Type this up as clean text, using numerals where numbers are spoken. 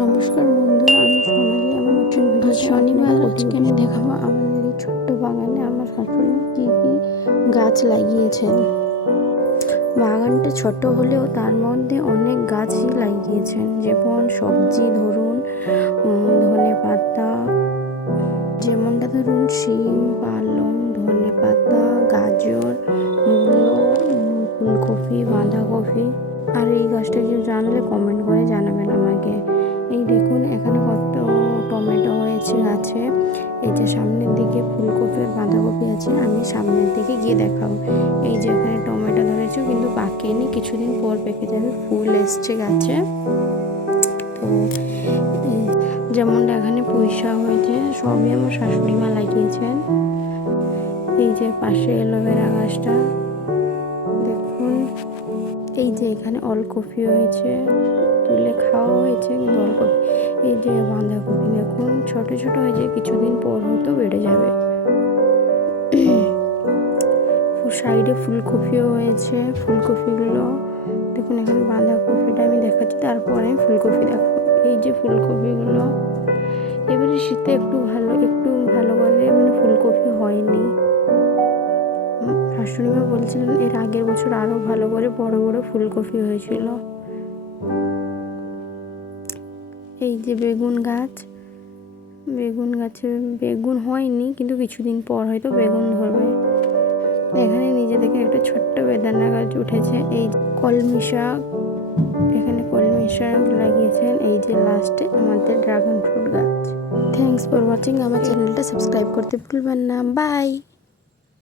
নমস্কার বন্ধুরা, আমি সোনালি। আমার নতুন ভিডিও শনিবার আজকে আমি দেখাবো আমাদের এই ছোট্ট বাগানে আমার শাশুড়ি কী কী গাছ লাগিয়েছেন। বাগানটা ছোট হলেও তার মধ্যে অনেক গাছই লাগিয়েছেন, যেমন সবজি ধরুন ধনে পাতা, যেমনটা ধরুন শিম, পালং, ধনে পাতা, গাজর, মূলো, ফুলকপি, বাঁধাকপি। আর এই গাছটা কেউ জানলে কমেন্ট করে জানাবেন আমাকে। এই দেখুন এখানে কত টমেটো হয়েছে গাছে। এই যে সামনের দিকে ফুলকপি আর বাঁধাকপি আছে, আমি সামনের দিকে গিয়ে দেখাবো। এই যে এখানে টমেটো ধরেছে কিন্তু পাকেনি, কিছুদিন পর পেকে যাবে। ফুল এসছে গাছে। তো যেমনটা এখানে পুঁই শাক হয়েছে, সবই আমার শাশুড়ি মা লাগিয়েছেন। এই যে পাশে অ্যালোভেরা গাছটা দেখুন। এই যে এখানে ওলকপি হয়েছে, তুলে খাওয়া হয়েছে কিন্তু ওলকপি। এই যে বাঁধাকপি দেখুন, ছোট ছোট হয়েছে, কিছুদিন পর হয়তো বেড়ে যাবে। সাইডে ফুলকপিও হয়েছে, ফুলকপিগুলো দেখুন। এখানে বাঁধাকপিটা আমি দেখাচ্ছি, তারপরে আমি ফুলকপি দেখাবো। এই যে ফুলকপিগুলো, এবারে শীতে একটু ভালো করে ফুলকপি হয়নি। শাশুড়িমা বলছিলেন এর আগের বছর আরো ভালো করে বড় বড় ফুলকপি হয়েছিল। এই যে বেগুন গাছে বেগুন হয়নি, কিন্তু কিছুদিন পর হয়তো বেগুন ধরবে। এখানে নিজে থেকে একটা ছোট্ট বেদানা গাছ উঠেছে। এই কলমি শাক, এখানে কলমি শাক লাগিয়েছেন। এই যে লাস্টে আমাদের ড্রাগন ফ্রুট গাছ। Thanks for watching. আমার চ্যানেলটা সাবস্ক্রাইব করতে ভুলবেন না। বাই।